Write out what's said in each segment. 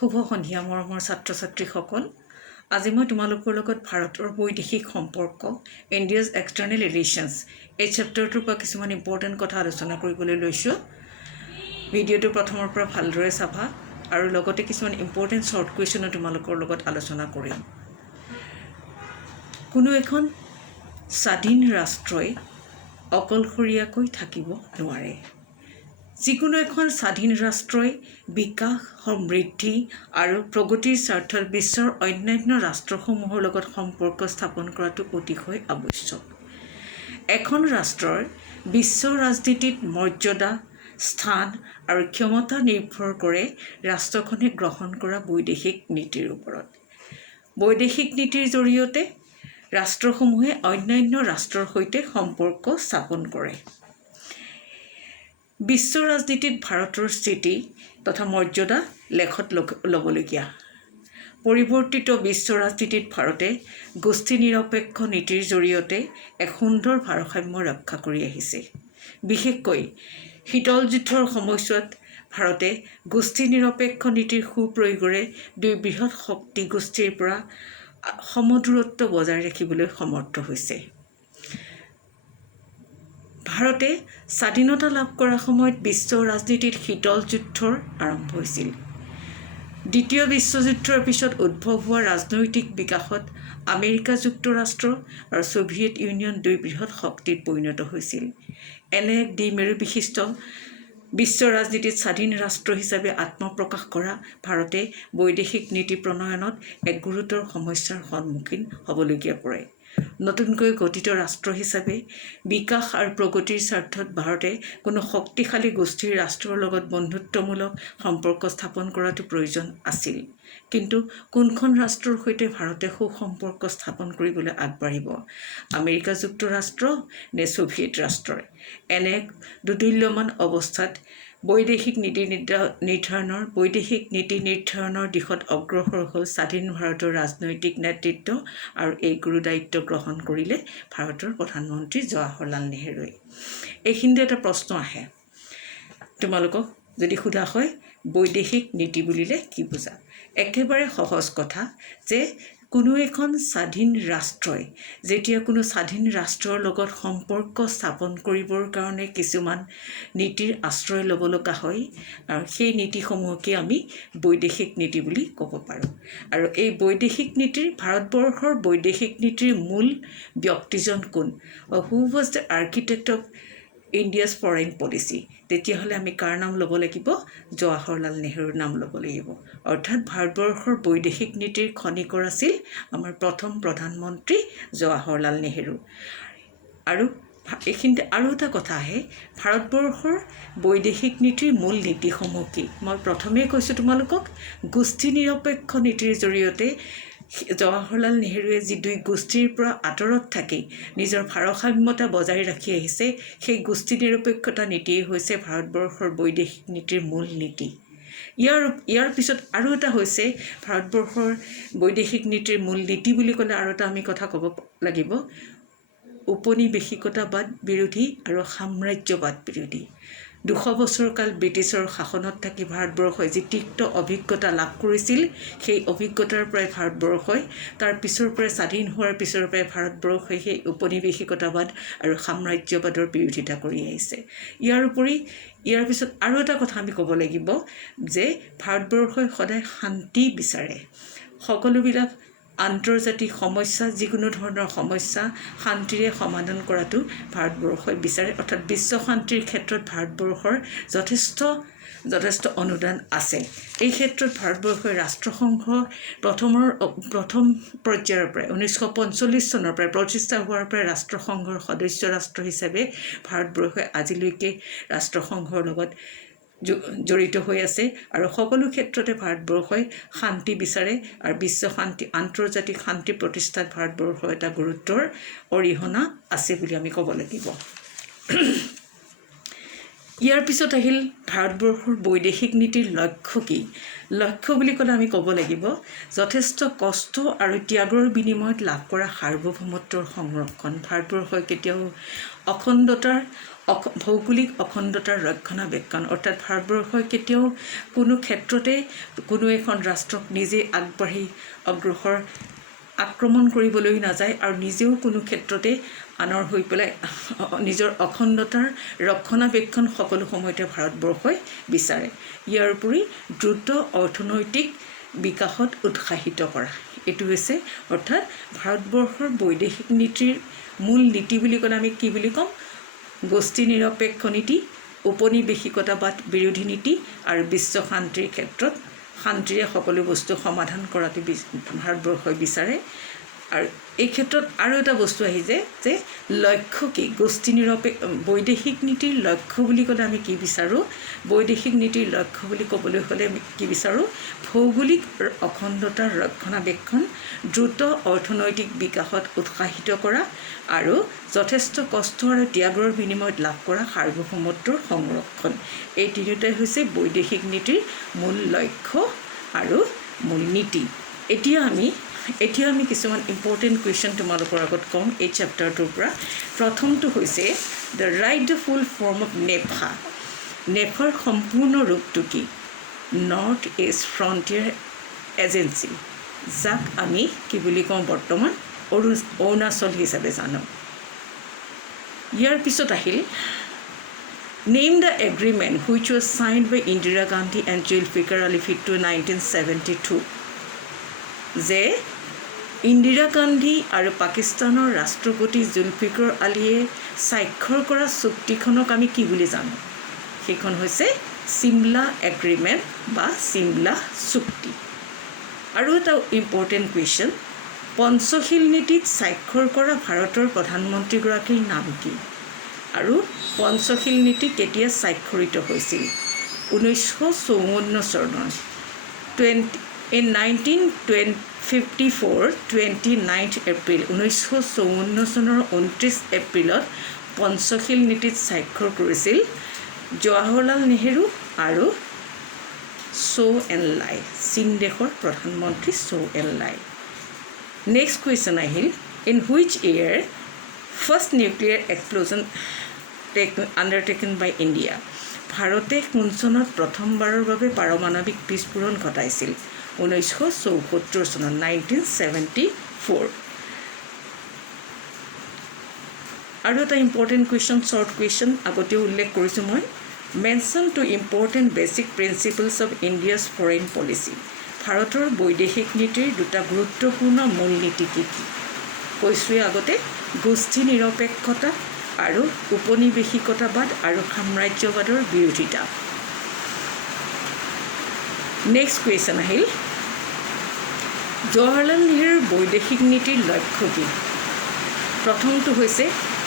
শুভ সন্ধিয়া মৰমৰ ছাত্ৰ ছাত্ৰীসকল আজি মই তোমালোকৰ লগত ভাৰতৰ বৈদেশিক সম্পৰ্ক ইণ্ডিয়াজ এক্সটাৰ্নেল ৰিলেশ্যনছ এই চেপ্টাৰটোৰ পৰা কিছুমান ইম্পৰ্টেণ্ট কথা আলোচনা কৰিবলৈ লৈছোঁ ভিডিঅ'টো প্ৰথমৰ পৰা ভালদৰে চাবা আৰু লগতে কিছুমান ইম্পৰ্টেণ্ট শ্বৰ্ট কুৱেশ্যনো তোমালোকৰ লগত আলোচনা কৰিম কোনো এখন স্বাধীন ৰাষ্ট্ৰই অকলশৰীয়াকৈ থাকিব নোৱাৰে যিকোনো এখন স্বাধীন ৰাষ্ট্ৰই বিকাশ সমৃদ্ধি আৰু প্ৰগতিৰ স্বাৰ্থত বিশ্বৰ অন্যান্য ৰাষ্ট্ৰসমূহৰ লগত সম্পৰ্ক স্থাপন কৰাটো অতিশয় আৱশ্যক এখন ৰাষ্ট্ৰৰ বিশ্ব ৰাজনীতিত মৰ্যাদা স্থান আৰু ক্ষমতা নিৰ্ভৰ কৰে ৰাষ্ট্ৰখনে গ্ৰহণ কৰা বৈদেশিক নীতিৰ ওপৰত বৈদেশিক নীতিৰ জৰিয়তে ৰাষ্ট্ৰসমূহে অন্যান্য ৰাষ্ট্ৰৰ সৈতে সম্পৰ্ক স্থাপন কৰে বিশ্ব ৰাজনীতিত ভাৰতৰ স্থিতি তথা মৰ্যাদা লেখত ল'বলগীয়া পৰিৱৰ্তিত বিশ্ব ৰাজনীতিত ভাৰতে গোষ্ঠী নিৰপেক্ষ নীতিৰ জৰিয়তে এক সুন্দৰ ভাৰসাম্য ৰক্ষা কৰি আহিছে বিশেষকৈ শীতল যুদ্ধৰ সময়ছোৱাত ভাৰতে গোষ্ঠী নিৰপেক্ষ নীতিৰ সুপ্ৰয়োগৰে দুই বৃহৎ শক্তি গোষ্ঠীৰ পৰা সমদূৰত্ব বজাই ৰাখিবলৈ সমৰ্থ হৈছে ভাৰতে স্বাধীনতা লাভ কৰাৰ সময়ত বিশ্ব ৰাজনীতিত শীতল যুদ্ধৰ আৰম্ভ হৈছিল দ্বিতীয় বিশ্বযুদ্ধৰ পিছত উদ্ভৱ হোৱা ৰাজনৈতিক বিকাশত আমেৰিকা যুক্তৰাষ্ট্ৰ আৰু ছোভিয়েট ইউনিয়ন দুই বৃহৎ শক্তিত পৰিণত হৈছিল এনে এক দ্বিমেৰু বিশিষ্ট বিশ্ব ৰাজনীতিত স্বাধীন ৰাষ্ট্ৰ হিচাপে আত্মপ্ৰকাশ কৰা ভাৰতে বৈদেশিক নীতি প্ৰণয়নত এক গুৰুতৰ সমস্যাৰ সন্মুখীন হ'বলগীয়া পৰে নতুনকৈ গঠিত ৰাষ্ট্ৰ হিচাপে বিকাশ আৰু প্ৰগতিৰ স্বাৰ্থত ভাৰতে কোনো শক্তিশালী গোষ্ঠীৰ ৰাষ্ট্ৰৰ লগত বন্ধুত্বমূলক সম্পৰ্ক স্থাপন কৰাটো প্ৰয়োজন আছিল কিন্তু কোনখন ৰাষ্ট্ৰৰ সৈতে ভাৰতে সুসম্পৰ্ক স্থাপন কৰিবলৈ আগবাঢ়িব আমেৰিকা যুক্তৰাষ্ট্ৰ নে ছোভিয়েট ৰাষ্ট্ৰই এনে দুদুল্যমান অৱস্থাত বৈদেশিক নীতি নিৰ্ধাৰণৰ দিশত অগ্ৰসৰ হ'ল স্বাধীন ভাৰতৰ ৰাজনৈতিক নেতৃত্ব আৰু এই গুৰু দায়িত্ব গ্ৰহণ কৰিলে ভাৰতৰ প্ৰধানমন্ত্ৰী জৱাহৰলাল নেহৰুৱে এইখিনিতে এটা প্ৰশ্ন আহে তোমালোকক যদি সোধা হয় বৈদেশিক নীতি বুলিলে কি বুজা একেবাৰে সহজ কথা যে কোনো এখন স্বাধীন ৰাষ্ট্ৰই যেতিয়া কোনো স্বাধীন ৰাষ্ট্ৰৰ লগত সম্পৰ্ক স্থাপন কৰিবৰ কাৰণে কিছুমান নীতিৰ আশ্ৰয় ল'ব লগা হয় আৰু সেই নীতিসমূহকে আমি বৈদেশিক নীতি বুলি ক'ব পাৰোঁ আৰু এই বৈদেশিক নীতিৰ ভাৰতবৰ্ষৰ বৈদেশিক নীতিৰ মূল ব্যক্তিজন কোন হু was the architect of India's foreign policy তেতিয়াহ'লে আমি কাৰ নাম ল'ব লাগিব জৱাহৰলাল নেহৰুৰ নাম ল'ব লাগিব অৰ্থাৎ ভাৰতবৰ্ষৰ বৈদেশিক নীতিৰ খনিকৰ আছিল আমাৰ প্ৰথম প্ৰধানমন্ত্ৰী জৱাহৰলাল নেহৰু আৰু এইখিনিতে আৰু এটা কথা আহে ভাৰতবৰ্ষৰ বৈদেশিক নীতিৰ মূল নীতিসমূহ কি মই প্ৰথমেই কৈছোঁ তোমালোকক গোষ্ঠী নিৰপেক্ষ নীতিৰ জৰিয়তে জৱাহৰলাল নেহৰুৱে যি দুই গোষ্ঠীৰ পৰা আঁতৰত থাকি নিজৰ ভাৰসাম্যতা বজাই ৰাখি আহিছে সেই গোষ্ঠী নিৰপেক্ষতা নীতিয়েই হৈছে ভাৰতবৰ্ষৰ বৈদেশিক নীতিৰ মূল নীতি ইয়াৰ পিছত আৰু এটা হৈছে ভাৰতবৰ্ষৰ বৈদেশিক নীতিৰ মূল নীতি বুলি ক'লে আৰু এটা আমি কথা ক'ব লাগিব উপনিৱেশিকতাবাদ বিৰোধী আৰু সাম্ৰাজ্যবাদ বিৰোধী 200 বছৰ কাল ব্ৰিটিছৰ শাসনত থাকি ভাৰতবৰ্ষই যি তিক্ত অভিজ্ঞতা লাভ কৰিছিল সেই অভিজ্ঞতাৰ পৰাই ভাৰতবৰ্ষই তাৰ পিছৰ পৰাই স্বাধীন হোৱাৰ পিছৰ পৰাই ভাৰতবৰ্ষই সেই উপনিৱেশিকতাবাদ আৰু সাম্ৰাজ্যবাদৰ বিৰোধিতা কৰি আহিছে ইয়াৰ পিছত আৰু এটা কথা আমি ক'ব লাগিব যে ভাৰতবৰ্ষই সদায় শান্তি বিচাৰে সকলোবিলাক আন্তৰ্জাতিক সমস্যা যিকোনো ধৰণৰ সমস্যা শান্তিৰে সমাধান কৰাটো ভাৰতবৰ্ষই বিচাৰে অৰ্থাৎ বিশ্ব শান্তিৰ ক্ষেত্ৰত ভাৰতবৰ্ষৰ যথেষ্ট অনুদান আছে এই ক্ষেত্ৰত ভাৰতবৰ্ষই ৰাষ্ট্ৰসংঘ প্ৰথম পৰ্যায়ৰ পৰাই 1945 চনৰ পৰাই প্ৰতিষ্ঠা হোৱাৰ পৰাই ৰাষ্ট্ৰসংঘৰ সদস্য ৰাষ্ট্ৰ হিচাপে ভাৰতবৰ্ষই আজিলৈকে ৰাষ্ট্ৰসংঘৰ লগত জড়িত হৈ আছে আৰু সকলো ক্ষেত্ৰতে ভাৰতবৰ্ষই শান্তি বিচাৰে আৰু বিশ্ব শান্তি আন্তৰ্জাতিক শান্তি প্ৰতিষ্ঠাত ভাৰতবৰ্ষৰ এটা গুৰুত্বৰ অৰিহণা আছে বুলি আমি ক'ব লাগিব ইয়াৰ পিছত আহিল ভাৰতবৰ্ষৰ বৈদেশিক নীতিৰ লক্ষ্য কি লক্ষ্য বুলি ক'লে আমি ক'ব লাগিব যথেষ্ট কষ্ট আৰু ত্যাগৰ বিনিময়ত লাভ কৰা সাৰ্বভৌমত্বৰ সংৰক্ষণ ভাৰতবৰ্ষই কেতিয়াও ভৌগোলিক অখণ্ডতাৰ ৰক্ষণাবেক্ষণ অৰ্থাৎ ভাৰতবৰ্ষই কেতিয়াও কোনো ক্ষেত্ৰতে কোনো এখন ৰাষ্ট্ৰক নিজে আগবাঢ়ি অগ্ৰসৰ আক্ৰমণ কৰিবলৈ নাযায় আৰু নিজেও কোনো ক্ষেত্ৰতে আনৰ হৈ পেলাই নিজৰ অখণ্ডতাৰ ৰক্ষণাবেক্ষণ সকলো সময়তে ভাৰতবৰ্ষই বিচাৰে। ইয়াৰ উপৰি দ্ৰুত অৰ্থনৈতিক বিকাশত উৎসাহিত কৰা এইটো হৈছে অৰ্থাৎ ভাৰতবৰ্ষৰ বৈদেশিক নীতিৰ মূল নীতি বুলি ক'লে আমি কি বুলি ক'ম? গোষ্ঠী নিৰপেক্ষ নীতি, উপনিৱেশিকতাবাদ বিৰোধী নীতি আৰু বিশ্ব শান্তিৰ ক্ষেত্ৰত শান্তিৰে সকলো বস্তু সমাধান কৰাটো ভাৰতবৰ্ষই বিচাৰে। আৰু এই ক্ষেত্ৰত আৰু এটা বস্তু আহি যায় যে লক্ষ্য কি? গোষ্ঠী বৈদেশিক নীতিৰ লক্ষ্য বুলি ক'লে আমি কি বিচাৰোঁ? বৈদেশিক নীতিৰ লক্ষ্য বুলি ক'বলৈ হ'লে আমি কি বিচাৰোঁ? ভৌগোলিক অখণ্ডতাৰ ৰক্ষণাবেক্ষণ, দ্ৰুত অৰ্থনৈতিক বিকাশত উৎসাহিত কৰা আৰু যথেষ্ট কষ্ট আৰু ত্যাগৰ বিনিময়ত লাভ কৰা সাৰ্বভৌমত্বৰ সংৰক্ষণ। এই তিনিওটাই হৈছে বৈদেশিক নীতিৰ মূল লক্ষ্য আৰু মূল নীতি। এতিয়া আমি কিছুমান ইম্পৰ্টেণ্ট কুৱেশ্যন তোমালোকৰ আগত ক'ম এই চেপ্টাৰটোৰ পৰা। প্ৰথমটো হৈছে the write the full form of NEFA. নেফাৰ সম্পূৰ্ণ ৰূপটো কি? নৰ্থ ইষ্ট ফ্ৰণ্টিয়াৰ এজেঞ্চি, যাক আমি কি বুলি কওঁ বৰ্তমান? অৰুণাচল হিচাপে জানো। ইয়াৰ পিছত আহিল name the agreement which was signed by Indira Gandhi and Zulfikar Ali Bhutto 1972। যে ইন্দিৰা গান্ধী আৰু পাকিস্তানৰ ৰাষ্ট্ৰপতি জুলফিকাৰ আলীয়ে স্বাক্ষৰ কৰা চুক্তিখনক আমি কি বুলি জানো? সেইখন হৈছে চিমলা এগ্ৰিমেণ্ট বা চিমলা চুক্তি। আৰু এটা ইম্পৰ্টেণ্ট কুৱেশ্যন, পঞ্চশীল নীতিত স্বাক্ষৰ কৰা ভাৰতৰ প্ৰধানমন্ত্ৰীগৰাকীৰ নাম কি? আৰু পঞ্চশীল নীতি কেতিয়া স্বাক্ষৰিত হৈছিল? 1954 চনৰ 1954 29 এপ্ৰিল 1954 চনৰ 29 এপ্ৰিলত পঞ্চশীল নীতিত স্বাক্ষৰ কৰিছিল জৱাহৰলাল নেহেৰু আৰু চৌ এন লাই, চীন দেশৰ প্ৰধানমন্ত্ৰী Chou En Lai. Next question আহিল in which year first nuclear explosion undertaken by India. ভাৰতে কোন চনত প্ৰথমবাৰৰ বাবে পাৰমাণৱিক বিস্ফোৰণ ঘটাইছিল? 1974 চনত 1974। আৰু এটা ইম্পৰ্টেণ্ট কুৱেশ্যন, শ্বৰ্ট কুৱেশ্যন আগতেও উল্লেখ কৰিছোঁ মই। Mention to important basic principles of India's foreign policy. ভাৰতৰ বৈদেশিক নীতিৰ দুটা গুৰুত্বপূৰ্ণ মূল নীতি কি কি? কৈছোঁৱে আগতে, গোষ্ঠী নিৰপেক্ষতা আৰু উপনিৱেশিকতাবাদ আৰু সাম্ৰাজ্যবাদৰ বিৰোধিতা। নেক্সট কুৱেশ্যন আহিল জৱাহৰলাল নেহৰুৰ বৈদেশিক নীতিৰ লক্ষ্য কি? প্ৰথমটো হৈছে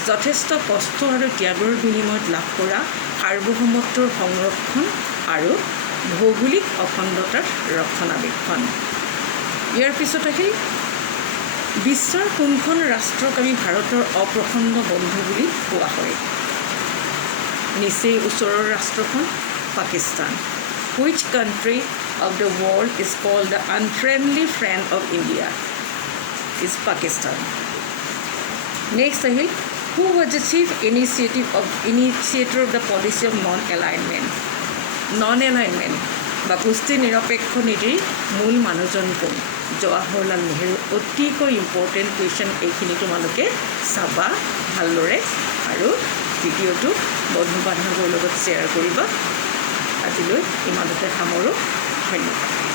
যথেষ্ট কষ্ট আৰু ত্যাগৰ বিনিময়ত লাভ কৰা সাৰ্বভৌমত্বৰ সংৰক্ষণ আৰু ভৌগোলিক অখণ্ডতাৰ ৰক্ষণাবেক্ষণ। ইয়াৰ পিছত আহিল বিশ্বৰ কোনখন ৰাষ্ট্ৰক আমি ভাৰতৰ অপ্ৰসন্ন বন্ধু বুলি কোৱা হয়? নিচেই ওচৰৰ ৰাষ্ট্ৰখন Pakistan. Which country of the world is called the unfriendly friend of India? Is Pakistan. Next আহিল who was the chief initiator of the policy of non alignment বা গোষ্ঠী নিৰপেক্ষ নীতিৰ মূল মানুহজন কোন? জৱাহৰলাল নেহেৰু। অতিকৈ ইম্পৰ্টেণ্ট কুৱেশ্যন এইখিনি তোমালোকে চাবা ভালদৰে আৰু ভিডিঅ'টো বন্ধু বান্ধৱৰ লগত শ্বেয়াৰ কৰিবা। আজিলৈ ইমানতে সামৰোঁ। ধন্যবাদ।